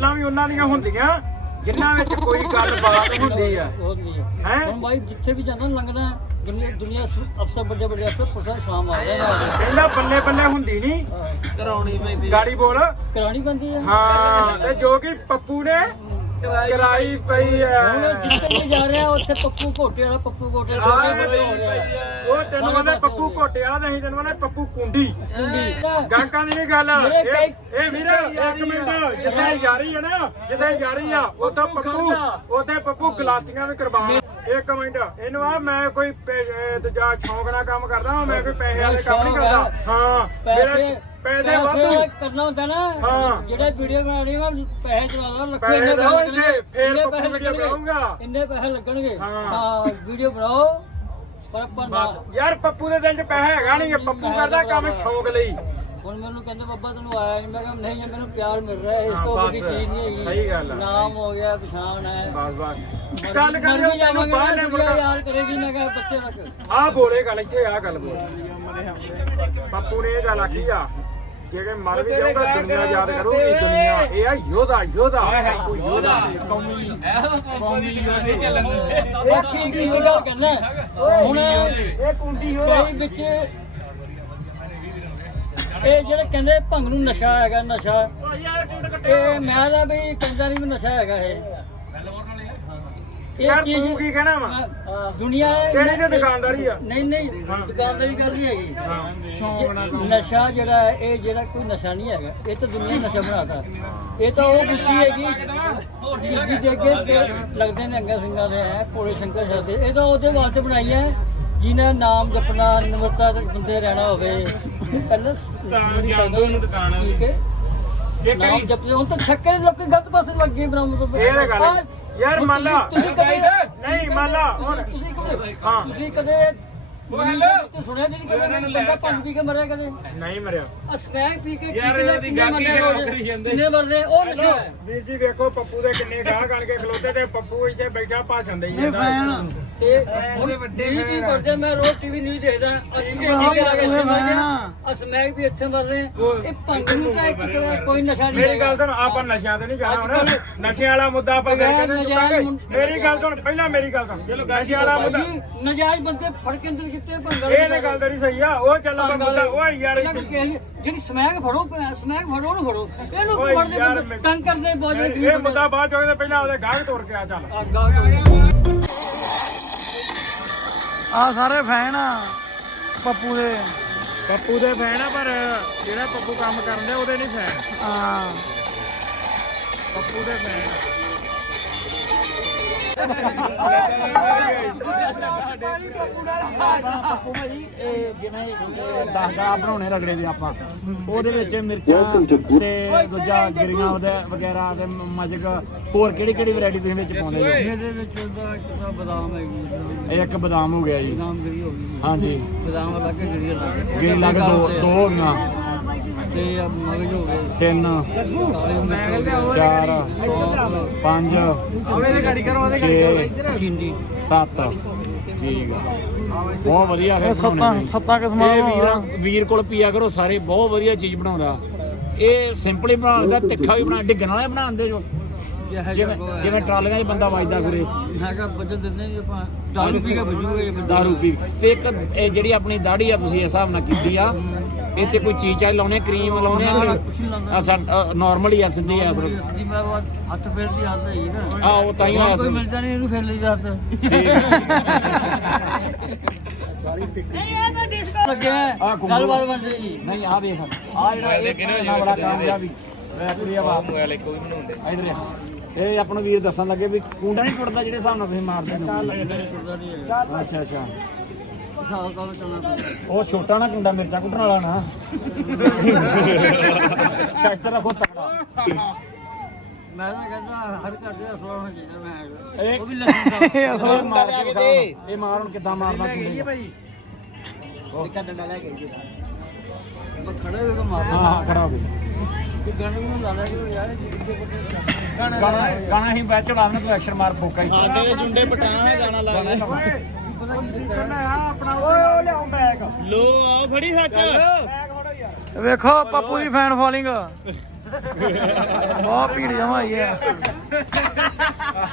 ਗੱਲਾਂ ਵੀ ਉਹਨਾਂ ਦੀਆਂ ਹੁੰਦੀਆਂ ਜਿਨ੍ਹਾਂ ਵਿੱਚ ਕੋਈ ਗੱਲਬਾਤ ਹੁੰਦੀ ਆ। ਹੈ ਹੈਂ? ਹੁਣ ਬਾਈ ਜਿੱਥੇ ਵੀ ਜਾਂਦਾ ਲੰਘਦਾ ਦੁਨੀਆ ਦੁਨੀਆ ਅਫਸਰ ਵੱਡੇ ਵੱਡੇ ਅਫਸਰ ਪੁੱਛਣ ਸ਼ਾਮ ਆ ਗਿਆ ਕਹਿੰਦਾ ਬੱਲੇ ਬੱਲੇ ਹੁੰਦੀ ਨਹੀਂ ਕਰਾਉਣੀ ਪੈਂਦੀ ਗਾੜੀ ਬੋਲ। ਕਰਾਣੀ ਪੈਂਦੀ ਹਾਂ ਤੇ ਜੋ ਕਿ ਪੱਪੂ ਨੇ ਕਰਾਈ ਪਈ ਹੁਣ ਹੈ ਜਿੱਥੇ ਜਾ ਰਿਹਾ ਉੱਥੇ ਪੱਪੂ ਘੋਟੇ ਵਾਲਾ ਪੱਪੂ ਘੋਟੇ ਵਾਲਾ ਹੋ ਰਿਹਾ। ਉਹ ਤੈਨੂੰ ਕਹਿੰਦੇ ਪੱਪੂ ਘੋਟੇ ਵਾਲਾ ਨਹੀਂ ਤੈਨੂੰ ਕਹਿੰਦੇ ਪੱਪੂ ਕੁੰਡੀ। ਗਾਂਕਾਂ ਦੀ ਨਹੀਂ ਗੱਲ। ਇਹ ਇਹ ਵੀਰ ਇੱਕ ਮਿੰਟ। ਜਿੱਥੇ ਯਾਰੀ ਹੈ ਨਾ ਜਿੱਥੇ ਯਾਰੀ ਆ ਉਦੋਂ ਪੱਪੂ ਉਥੇ ਪੱਪੂ ਗਲਾਸੀਆਂ ਵੀ ਕਰਵਾਉਣ ਇੱਕ ਮਿੰਟ। ਇਹਨੂੰ ਆ ਮੈਂ ਕੋਈ ਦੂਜਾ ਸ਼ੌਂਕ ਨਾਲ ਕੰਮ ਕਰਦਾ ਮੈਂ ਕੋਈ ਪੈਸੇ ਵਾਲੇ ਕੰਮ ਨਹੀਂ ਕਰਦਾ। ਹਾਂ। ਮੇਰੇ ਪੈਸੇ ਪੈਸੇ ਵਾਧੂ। ਕਰਨਾ ਹੁੰਦਾ ਨਾ ਹਾਂ। ਜਿਹੜੇ ਵੀਡੀਓ ਬਣਾ ਰਹੀ ਮੈਂ ਪੈਸੇ ਚਲਾ ਲਾ ਲੱਖੇ ਪੈਸੇ ਇੰਨੇ ਲਾਓ ਪੈਸੇ ਲੱਗਣਗੇ। ਫੇਰ ਇੰਨੇ ਪੱਪੂ ਪੈਸੇ ਵੀਡੀਓ ਲੱਗਣਗੇ ਬਣਾਊਂਗਾ। ਇੰਨੇ ਪੈਸੇ ਲੱਗਣਗੇ। ਹਾਂ। ਹਾਂ ਵੀਡੀਓ ਬਣਾਓ ਪਰ ਆਪਾਂ ਨਾ ਬਸ ਯਾਰ ਪੱਪੂ ਦੇ ਦਿਲ 'ਚ ਪੈਸਾ ਹੈਗਾ ਨਹੀਂ ਪੱਪੂ ਕਰਦਾ ਕੰਮ ਸ਼ੌਂਕ ਲਈ। ਹੁਣ ਮੈਨੂੰ ਕਹਿੰਦੇ ਬੱਬਾ ਤੈਨੂੰ ਆਇਆ ਨਹੀਂ ਮੈਂ ਕਿਹਾ ਨਹੀਂ ਮੈਨੂੰ ਪਿਆਰ ਮਿਲ ਰਿਹਾ ਇਸ ਹਾਂ, ਤੋਂ। ਵੱਡੀ ਚੀਜ਼ ਨਹੀਂ ਹੈਗੀ। ਸਹੀ ਗੱਲ ਆ। ਨਾਮ ਹੋ ਗਿਆ ਪਛਾਣ ਹੈ। ਬਸ ਬਸ। ਗੱਲ ਕਰਿਓ ਵੀ ਤੈਨੂੰ ਬਾਹਰ ਦੁਨੀਆ ਮੁਰਗਾ ਯਾਦ ਕਰੇਗੀ ਨਾ ਕਿ ਬੱਚੇ ਰੱਖ ਆ ਬੋਲੇ ਗੱਲ ਇੱਥੇ ਆ ਗੱਲ ਬੋਲ। ਪੱਪੂ ਨੇ ਇਹ ਗੱਲ ਆਖੀ ਆ ਜਿਹੜੇ ਮਰ ਵੀ ਜਾਊਗਾ ਦੁਨੀਆ ਯਾਦ ਕਰੂਗੀ ਦੁਨੀਆ। ਇਹ ਆ ਯੋਧਾ ਯੋਧਾ। ਪੱਪੂ ਯੋਧਾ ਕੌਮੀ ਉਹ ਕੀ ਕੀ ਗੱਲ ਕਰਨਾ ਹੁਣ ਇਹ ਕੁੰਡੀ ਕਈ ਵਿੱਚ ਇਹ ਜਿਹੜੇ ਕਹਿੰਦੇ ਭੰਗ ਨੂੰ ਨਸ਼ਾ ਹੈਗਾ ਨਸ਼ਾ। ਇਹ ਮੈਂ ਤਾਂ ਵੀ ਕਹਿੰਦਾ ਨਹੀਂ ਵੀ ਨਸ਼ਾ ਹੈਗਾ ਇਹ। ਯਾਰ ਤੂੰ ਕੀ ਕਹਿਣਾ ਵਾ? ਅ, ਦੁਨੀਆ ਕਿਹੜੀ ਤੇ ਦੁਕਾਨਦਾਰੀ ਆ? ਨਹੀਂ ਨਹੀਂ ਦੁਕਾਨਦਾਰੀ ਕਰਦੀ ਹੈਗੀ। ਜੇ- ਨਸ਼ਾ ਜਿਹੜਾ ਹੈ ਇਹ ਜਿਹੜਾ ਕੋਈ ਨਸ਼ਾ ਨਹੀਂ ਹੈਗਾ ਇਹ ਤਾਂ ਦੁਨੀਆ ਨਸ਼ਾ ਬਣਾਤਾ। ਇਹ ਤਾਂ ਉਹ ਬੁੱਧੀ ਹੈਗੀ। ਸ਼ਿਵਜੀ ਦੇ ਅੱਗੇ ਤੇ ਲੱਗਦੇ ਨੇ ਅੰਗਾ ਸਿੰਘਾਂ ਦੇ ਹੈ ਭੋਲੇ ਸ਼ੰਕਰ ਸਾਹਿਬ ਦੇ। ਇਹ ਤਾਂ ਉਹਦੇ ਵਾਸਤੇ ਬਣਾਈ ਹੈ ਜਿਹਨੇ ਨਾਮ ਜਪਣਾ ਨਿਮਰਤਾ ਦੇ ਬੰਦੇ ਰਹਿਣਾ ਹੋਵੇ। ਪਹਿਲਾਂ ਜਾਂਦੋ ਨੂੰ ਦੁਕਾਨ ਆ। ਠੀਕ ਹੈ ਇਹ ਨਾਮ ਕਰੀ ਜਪਦੇ ਹੁਣ ਤਾਂ ਛੱਕੇ ਲੋਕ ਗਲਤ ਪਾਸੇ ਲੱਗੇ ਬਰਾਮਦ ਇਹ ਤਾਂ ਗੱਲ ਹੈ। ਯਾਰ ਮੰਨ ਲਾ। ਨਹੀਂ ਮੰਨ ਲਾ ਹੁਣ ਤੁਸੀਂ ਕਦੇ ਹਾਂ। ਤੁਸੀਂ ਕਦੇ ਤੇ ਸੁਣਿਆ ਜਿਹੜੀ ਕਦੇ ਬੰਦਾ ਪੰਜ ਪੀ ਕੇ ਮਰਿਆ ਕਦੇ? ਨਹੀਂ ਮਰਿਆ। ਆ ਸਮੈਕ ਪੀ ਕੇ ਯਾਰ ਪੀ ਕੇ ਉਹਦੀ ਕਿੰਨੇ ਗਾਹਕੀ ਮਰਦੇ ਕਿਹੜਾ ਰੋਜ਼? ਕਰੀ ਜਾਂਦੇ? ਕਿੰਨੇ ਮਰਦੇ ਉਹ ਨਸ਼ਾ ਹੈ। ਵੀਰ ਜੀ ਵੇਖੋ ਪੱਪੂ ਦੇ ਕਿੰਨੇ ਗਾਹ ਗਣ ਕੇ ਖਲੋਤੇ ਤੇ ਪੱਪੂ ਇੱਥੇ ਬੈਠਾ ਭਾਸ਼ਣ ਦੇਈ ਜਾਂਦਾ। ਤੇ ਉਹਦੇ ਵੱਡੇ ਨਿਊਜ਼ ਪੜਦੇ ਮੈਂ ਰੋਜ਼ ਟੀਵੀ ਨਿਊਜ਼ ਦੇਖਦਾ। ਅਸੀਂ ਵੀ ਇੱਥੇ ਲਾ ਕੇ ਇੱਥੇ ਮਰ ਗਿਆ ਆ। ਸਮੈਕ ਵੀ ਇੱਥੇ ਮਰ ਰਹੇ ਇਹ ਭੰਗ ਨੂੰ ਤਾਂ ਇੱਕ ਤਰ੍ਹਾਂ ਕੋਈ ਨਸ਼ਾ ਨਹੀਂ ਮੇਰੀ ਗੱਲ ਸੁਣ ਆਪਾਂ ਨਸ਼ਿਆਂ ਤੇ ਨਹੀਂ ਜਾਣਾ ਹੁਣ। ਨਸ਼ਿਆਂ ਵਾਲਾ ਮੁੱਦਾ ਆਪਾਂ ਚੁੱਕਾਂਗੇ ਮੇਰੀ ਗੱਲ ਸੁਣ ਪਹਿਲਾਂ ਮੇਰੀ ਗੱਲ ਸੁਣ। ਚਲੋ ਨਸ਼ਿਆਂ ਵਾਲਾ ਮੁੱਦਾ ਨਜਾਇਜ਼ ਬੰਦੇ ਫੜ ਕੇ ਅੰਦਰ ਕਿੱਥੇ ਭੰਗ ਇਹ ਤੇ ਗੱਲ ਤੇਰੀ ਸਹੀ ਆ ਉਹ ਚੱਲਦਾ ਮੁੱਦਾ ਓਏ ਯਾਰ ਇੱਥੇ- ਜਿਹੜੀ ਸਮੈਕ ਫੜੋ ਸਮੈਕ ਫੜੋ ਉਹਨੂੰ ਫੜੋ। ਇਹਨੂੰ ਓਏ ਕੋਈ ਫੜਦੇ ਯਾਰ ਬੰਦੇ ਮੈਂ- ਤੰਗ ਕਰਦੇ ਬਹੁਤ ਇਹ ਜਿਹੜੇ ਮੁੱਦਾ ਬਾਅਦ ਚੋਂ ਪਹਿਲਾਂ ਉਹਦੇ ਗਾਹਕ ਤੋੜ ਕੇ ਆ ਚੱਲ। ਆ ਸਾਰੇ ਫੈਨ ਆ ਪੱਪੂ ਦੇ। ਪੱਪੂ ਦੇ ਫੈਨ ਆ ਪਰ ਜਿਹੜਾ ਪੱਪੂ ਕੰਮ ਕਰਨ ਦੇ ਉਹਦੇ ਨਹੀਂ ਫੈਨ। ਹਾਂ। ਪੱਪੂ ਦੇ ਫੈਨ ਦਸਦਾ ਬਣਾਉਣੇ ਰਗੜੇ ਦੇ ਆਪਾਂ ਉਹਦੇ ਵਿੱਚ ਮਿਰਚਾਂ ਤੇ ਦੂਜਾ ਗਿਰੀਆਂ ਵਗੈ- ਵਗੈਰਾ ਤੇ ਮ- ਮਜਗ ਹੋਰ ਕਿਹੜੀ ਕਿਹੜੀ ਵੈਰਾਈਟੀ ਤੁਸੀਂ ਵਿੱਚ ਪਾਉਂਦੇ ਹੋ? ਇਹਦੇ ਵਿੱਚ ਉਹਦਾ ਬਦਾਮ ਹੈਗੀ। ਇੱਕ ਬਦਾਮ ਹੋ ਗਿਆ ਜੀ। ਬਦਾਮ ਗਰੀ ਹੋ ਗਈ ਹਾਂਜੀ ਬਦਾਮ ਅਲੱਗ ਗਰੀ ਅਲੱਗ ਗਿਰੀ ਲੱਗ ਦੋ ਦੋ ਹੋ ਗਈਆਂ। ਤੇ ਮਗਜ ਹੋ ਗਏ। ਤਿੰਨ ਕਾਲੇ ਮਿਰਚ ਹੋ ਗਏ ਚਾਰ ਪੰਜ ਉਹਦੇ ਗਾੜੀ ਕਰੋ ਉਹਦੇ ਛੇ ਚਿੰਡੀ ਸੱਤ। ਠੀਕ ਆ। ਬਹੁਤ ਵਧੀਆ ਫਿਰ ਸੱਤਾਂ ਬਣਾਉਣੇ ਸੱਤਾਂ ਕਿਸਮਾਂ ਇਹ ਦਾ ਵੀਰ ਵੀਰ ਕੋਲ ਪੀਆ ਕਰੋ ਸਾਰੇ ਬਹੁਤ ਵਧੀਆ ਚੀਜ਼ ਬਣਾਉਂਦਾ। ਇਹ ਸਿੰਪਲੀ ਬਣਾਉਂਦਾ ਤਿੱਖਾ ਵੀ ਬਣਾ ਡਿੱਗਣ ਵਾਲਾ ਬਣਾਉਂਦੇ ਜੋ। ਜਿਵੇਂ ਟਰਾਲੀਆਂ 'ਚ ਬੰਦਾ ਵੱਜਦਾ ਫਿਰੇ ਮੈਂ ਕਿਹਾ ਬਦਲ ਦਿੰਦੇ ਜੀ ਆਪਾਂ। ਦਾਰੂ ਪੀ ਕੇ ਬਜੂਗੇ ਦਾਰੂ ਪੀ ਤੇ ਇੱਕ ਇਹ ਜਿਹੜੀ ਆਪਣੀ ਦਾੜੀ ਆ ਤੁਸੀਂ ਇਸ ਹਿਸਾਬ ਨਾਲ ਕੀਤੀ ਆ ਤੇ ਕੋਈ ਚੀਜ਼ ਚਾਹ ਲਾਉਣੇ ਕਰੀਮ ਲਾਉਣੇ ਆ। ਨਾਰਮਲ ਹੀ ਆ ਸਿੱਧੀ ਆ ਸਿਰਫ ਸਿੱਧੀ ਮੈਂ ਬਾਅਦ ਹੱਥ ਫੇਰ ਦੀ ਹੱਥ ਹੈਗੀ ਨਾ। ਆ ਉਹ ਤਾਂ ਹੀ ਆ ਕੋਈ ਮਿਲਦਾ ਨਹੀਂ ਇਹਨੂੰ ਫੇਰ ਲਈ ਹੱਥ। ਲੱਗਿਆ ਆਹ ਘੁੰਗਰੂ। ਗੱਲਬਾਤ ਬਣ ਰਹੀ ਜੀ ਨਹੀਂ ਆ ਵੇਖ। ਆ ਜਿਹੜਾ ਇਹ ਕਿੰਨਾ ਬੜਾ ਕਾਮਯਾਬੀ ਵੈਕਰੀ ਆ ਬਾਪ ਮੋਬਾਈਲ ਕੋਈ ਬਣਾਉਂਦੇ ਇਧਰ ਆ। ਇਹ ਆਪਣਾ ਵੀਰ ਦੱਸਣ ਲੱਗੇ ਵੀ ਕੁੰਡਾ ਨਹੀਂ ਟੁੱਟਦਾ ਜਿਹੜੇ ਹਿਸਾਬ ਨਾਲ ਤੁਸੀਂ ਮਾਰਦੇ ਹੋ। ਅੱਛਾ ਅੱਛਾ। ਸਾਲ ਸਾਲ ਚੱਲਣਾ ਉਹ ਛੋਟਾ ਨਾ ਕੁੰਡਾ ਮਿਰਚਾਂ ਕੁੱਟਣ ਵਾਲਾ ਨਾ। ਸ਼ਸਤਰ ਰੱਖੋ ਤਕੜਾ। ਮੈਂ ਤਾਂ ਕਹਿੰਦਾ ਹਰ ਘਰ ਦੇ ਅਸਲ ਹੋਣਾ ਚਾਹੀਦਾ ਮੈਂ। ਉਹ ਵੀ ਲੱਗੀ ਦਾ ਇਹ ਮਾਰ ਕੇ ਦਿਖਾ ਇਹ ਮਾਰ ਹੁਣ ਕਿੱਦਾਂ ਮਾਰਨਾ ਕੁੰਡੇ ਨੂੰ। ਮੈਂ ਖੜੇ ਹੋ ਕੇ ਮਾਰਦਾ ਹਾਂ ਹਾਂ ਖੜਾ ਹੋ ਗਿਆ ਤੇ ਗੰਢ ਨੂੰ ਲਾ ਕਿ ਯਾਰ ਜਿੱਦੇ ਕੋਲ ਗਾਣਾ ਗਾਣਾ ਗਾਣਾ ਹੀ ਬੈਚ ਚੜਾਉਣਾ ਤੂੰ ਐਕਸ਼ਨ ਮਾਰ ਫੋਕਾ ਹੀ। ਸਾਡੇ ਜੁੰਡੇ ਪਟਾਣਾ ਗਾਣਾ ਲਾ ਕੇ ਲੋ ਫੜੀ ਸੱਚ। ਵੇਖੋ ਪੱਪੂ ਦੀ ਫੈਨ ਫੋਲੋਇੰਗ ਬਹੁਤ ਭੀੜ ਜਮਾ ਹੋਈ ਹੈ।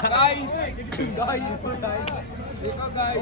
ਗਾਇਸ ਗਾਇਸ ਦੇਖੋ ਗਾਇਸ